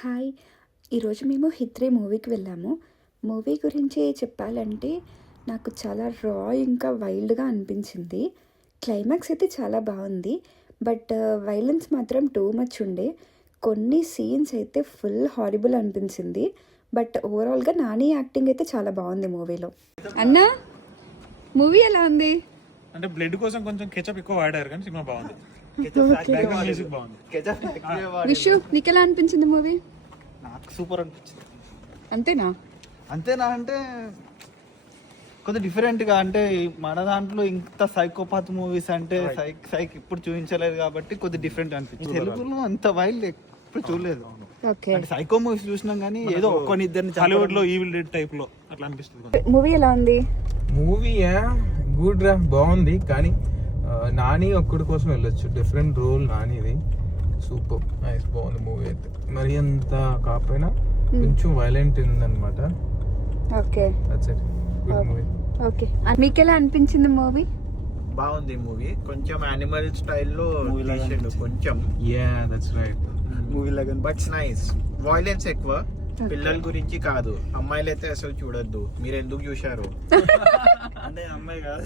Hi! ఈరోజు మేము 'హిత్-3' మూవీకి వెళ్ళాము. మూవీ గురించి చెప్పాలంటే నాకు చాలా రా ఇంకా వైల్డ్‌గా అనిపించింది. క్లైమాక్స్ అయితే చాలా బాగుంది. బట్ వైలెన్స్ మాత్రం టూ మచ్ ఉండే. కొన్ని సీన్స్ అయితే ఫుల్ హారిబుల్ అనిపించింది. బట్ ఓవరాల్‌గా నాని యాక్టింగ్ అయితే చాలా బాగుంది మూవీలో. అన్నా, మూవీ ఎలా ఉంది? అంటే బ్లడ్ కోసం కొంచెం కెచప్ ఎక్కువ వాడారు కానీ సినిమా బాగుంది. మ్యూజిక్ బాగుంది. విషు, నీకు ఎలా అనిపించింది మూవీ? నాకు సూపర్ అనిపించింది. అంతేనా అంటే కొంచెం డిఫరెంట్ గా, అంటే మన దాంట్లో ఇంత సైకోపాత్ మూవీస్ అంటే సైక్ ఇప్పుడు చూపించలేదు కాబట్టి కొద్దిగా డిఫరెంట్ అనిపించింది. తెలుగులో అంత వైల్డ్ ఎప్పుడు చూడలేదు. అంటే సైకో మూవీస్ చూసినాం కానీ ఏదో ఒక్కనిద్దరిని హాలీవుడ్ లో ఈవిల్ డెడ్ టైప్ లో అట్లా అనిపిస్తుంది. మూవీ ఎలా ఉంది? మూవీ గుడ్ రా, బాగుంది. కానీ నాని ఒక్కడి కోసం వెళ్ళొచ్చు. డిఫరెంట్ రోల్ నానిది. సూపర్ నైస్, బాగుంది మూవీ అయితే. మరి అంత కాకపోయినా కొంచెం వైలెంట్ ఉందన్నమాట. Okay, that's it. Good movie. Okay, మీకు ఎలా అనిపించింది మూవీ? బాగుంది మూవీ. కొంచెం యానిమల్ స్టైల్లో తీసిండు కొంచెం. Yeah, that's right. మూవీ లాగా బట్ నైస్. వైలెన్స్ ఎక్కువ, పిల్లల గురించి కాదు. అమ్మాయిలు అయితే అసలు చూడొద్దు. మీరు ఎందుకు చూశారు? అంటే అమ్మాయి కాదు.